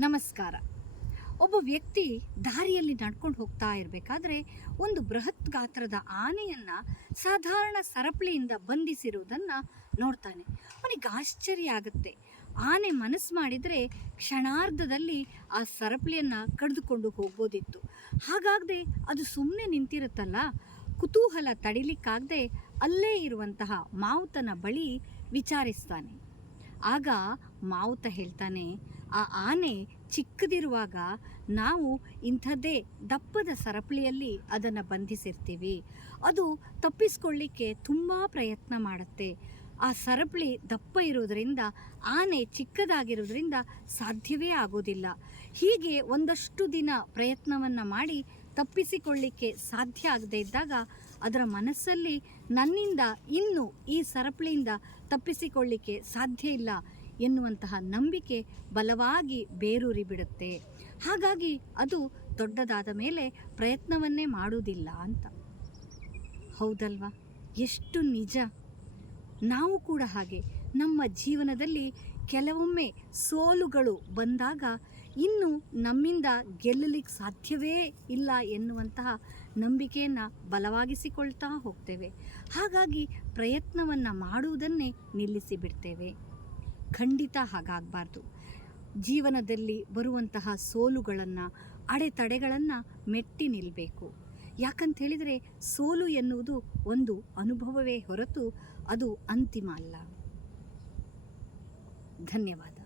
ನಮಸ್ಕಾರ. ಒಬ್ಬ ವ್ಯಕ್ತಿ ದಾರಿಯಲ್ಲಿ ನಡ್ಕೊಂಡು ಹೋಗ್ತಾ ಇರಬೇಕಾದ್ರೆ ಒಂದು ಬೃಹತ್ ಗಾತ್ರದ ಆನೆಯನ್ನು ಸಾಧಾರಣ ಸರಪಳಿಯಿಂದ ಬಂಧಿಸಿರುವುದನ್ನು ನೋಡ್ತಾನೆ. ಅವನಿಗೆ ಆಶ್ಚರ್ಯ ಆಗುತ್ತೆ. ಆನೆ ಮನಸ್ಸು ಮಾಡಿದರೆ ಕ್ಷಣಾರ್ಧದಲ್ಲಿ ಆ ಸರಪಳಿಯನ್ನು ಕಡಿದುಕೊಂಡು ಹೋಗ್ಬೋದಿತ್ತು. ಹಾಗಾಗದೆ ಅದು ಸುಮ್ಮನೆ ನಿಂತಿರುತ್ತಲ್ಲ. ಕುತೂಹಲ ತಡಿಲಿಕ್ಕಾಗದೆ ಅಲ್ಲೇ ಇರುವಂತಹ ಮಾವುತನ ಬಳಿ ವಿಚಾರಿಸ್ತಾನೆ. ಆಗ ಮಾವುತ ಹೇಳ್ತಾನೆ, ಆ ಆನೆ ಚಿಕ್ಕದಿರುವಾಗ ನಾವು ಇಂಥದ್ದೇ ದಪ್ಪದ ಸರಪಳಿಯಲ್ಲಿ ಅದನ್ನು ಬಂಧಿಸಿರ್ತೀವಿ. ಅದು ತಪ್ಪಿಸ್ಕೊಳ್ಳಿಕ್ಕೆ ತುಂಬ ಪ್ರಯತ್ನ ಮಾಡುತ್ತೆ. ಆ ಸರಪಳಿ ದಪ್ಪ ಇರೋದರಿಂದ, ಆನೆ ಚಿಕ್ಕದಾಗಿರೋದ್ರಿಂದ ಸಾಧ್ಯವೇ ಆಗೋದಿಲ್ಲ. ಹೀಗೆ ಒಂದಷ್ಟು ದಿನ ಪ್ರಯತ್ನವನ್ನು ಮಾಡಿ ತಪ್ಪಿಸಿಕೊಳ್ಳಿಕ್ಕೆ ಸಾಧ್ಯ ಆಗದೇ ಇದ್ದಾಗ ಅದರ ಮನಸ್ಸಲ್ಲಿ ನನ್ನಿಂದ ಇನ್ನು ಈ ಸರಪಳಿಯಿಂದ ತಪ್ಪಿಸಿಕೊಳ್ಳಿಕ್ಕೆ ಸಾಧ್ಯ ಇಲ್ಲ ಎನ್ನುವಂತಹ ನಂಬಿಕೆ ಬಲವಾಗಿ ಬೇರೂರಿ ಬಿಡುತ್ತೆ. ಹಾಗಾಗಿ ಅದು ದೊಡ್ಡದಾದ ಮೇಲೆ ಪ್ರಯತ್ನವನ್ನೇ ಮಾಡುವುದಿಲ್ಲ ಅಂತ. ಹೌದಲ್ವಾ? ಎಷ್ಟು ನಿಜ. ನಾವು ಕೂಡ ಹಾಗೆ ನಮ್ಮ ಜೀವನದಲ್ಲಿ ಕೆಲವೊಮ್ಮೆ ಸೋಲುಗಳು ಬಂದಾಗ ಇನ್ನು ನಮ್ಮಿಂದ ಗೆಲ್ಲಲಿಕ್ಕೆ ಸಾಧ್ಯವೇ ಇಲ್ಲ ಎನ್ನುವಂತಹ ನಂಬಿಕೆಯನ್ನು ಬಲವಾಗಿಸಿಕೊಳ್ತಾ ಹೋಗ್ತೇವೆ. ಹಾಗಾಗಿ ಪ್ರಯತ್ನವನ್ನು ಮಾಡುವುದನ್ನೇ ನಿಲ್ಲಿಸಿ ಬಿಡ್ತೇವೆ. ಖಂಡಿತ ಹಾಗಾಗಬಾರ್ದು. ಜೀವನದಲ್ಲಿ ಬರುವಂತಹ ಸೋಲುಗಳನ್ನು, ಅಡೆತಡೆಗಳನ್ನು ಮೆಟ್ಟಿ ನಿಲ್ಲಬೇಕು. ಯಾಕಂತ ಹೇಳಿದರೆ ಸೋಲು ಎನ್ನುವುದು ಒಂದು ಅನುಭವವೇ ಹೊರತು ಅದು ಅಂತಿಮ ಅಲ್ಲ. ಧನ್ಯವಾದ.